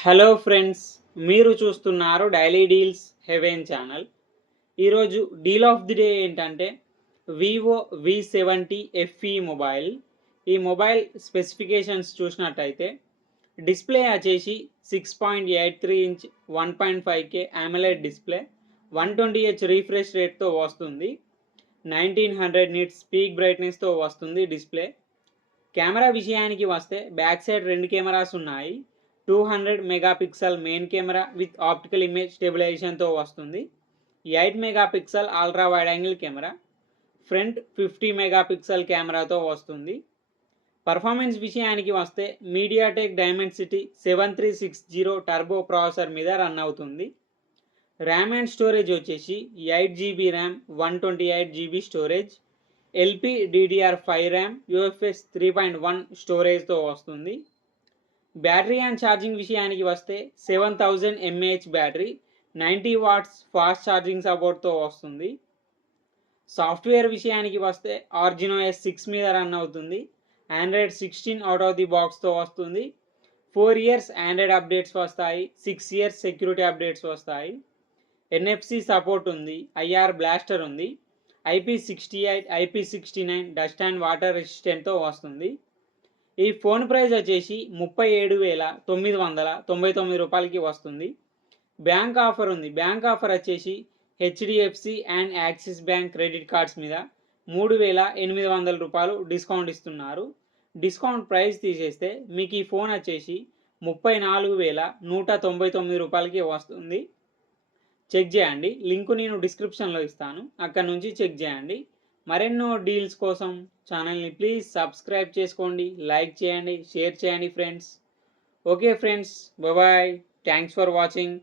Hello friends, మీరు చూస్తున్నారు daily deals heaven channel. ఈరోజు డీల్ ఆఫ్ ది డే ఏంటంటే వివో V70 FE మొబైల్. ఈ మొబైల్ స్పెసిఫికేషన్స్ చూసినట్టయితే డిస్ప్లే వచ్చేసి 6.83 inch 1.5K AMOLED display, 120Hz refresh రేట్తో వస్తుంది. 1900 నిట్స్ పీక్ బ్రైట్నెస్తో వస్తుంది డిస్ప్లే. కెమెరా విషయానికి వస్తే బ్యాక్ సైడ్ 2 కెమెరాస్ ఉన్నాయి. 200 megapixel main camera with optical image స్టెబిలైజేషన్తో వస్తుంది. 8 megapixel ultra wide angle camera, front 50 megapixel కెమెరాతో వస్తుంది. పర్ఫార్మెన్స్ విషయానికి వస్తే మీడియాటెక్ డైమెన్సిటీ 7360 టర్బో ప్రాసెసర్ మీద రన్ అవుతుంది. ర్యామ్ అండ్ స్టోరేజ్ వచ్చేసి 8GB RAM, 128GB storage, LPDDR5 RAM, UFS 3.1 స్టోరేజ్తో వస్తుంది. బ్యాటరీ అండ్ ఛార్జింగ్ విషయానికి వస్తే 7000 mAh battery, 90 watts fast charging సపోర్ట్తో వస్తుంది. సాఫ్ట్వేర్ విషయానికి వస్తే ఆర్జినోఎస్ 6 మీద రన్ అవుతుంది. ఆండ్రాయిడ్ 16 అవుట్ ఆఫ్ ది బాక్స్తో వస్తుంది. 4 ఇయర్స్ ఆండ్రాయిడ్ అప్డేట్స్ వస్తాయి, 6 ఇయర్స్ సెక్యూరిటీ అప్డేట్స్ వస్తాయి. NFC సపోర్ట్ ఉంది, IR బ్లాస్టర్ ఉంది, IP68, IP69 dust and water రెసిస్టెంట్తో వస్తుంది. ఈ ఫోన్ ప్రైస్ వచ్చేసి 37,999 రూపాయలకి వస్తుంది. బ్యాంక్ ఆఫర్ ఉంది. బ్యాంక్ ఆఫర్ వచ్చేసి HDFC and axis bank credit cards మీద 3,800 రూపాయలు డిస్కౌంట్ ఇస్తున్నారు. డిస్కౌంట్ ప్రైస్ తీసేస్తే మీకు ఈ ఫోన్ వచ్చేసి 34,199 రూపాయలకి వస్తుంది. చెక్ చేయండి, లింకు నేను డిస్క్రిప్షన్లో ఇస్తాను, అక్కడ నుంచి చెక్ చేయండి. మరెన్నో డీల్స్ కోసం ఛానల్ని ప్లీజ్ సబ్స్క్రైబ్ చేసుకోండి, లైక్ చేయండి, షేర్ చేయండి friends. Okay friends, bye. Thanks for watching.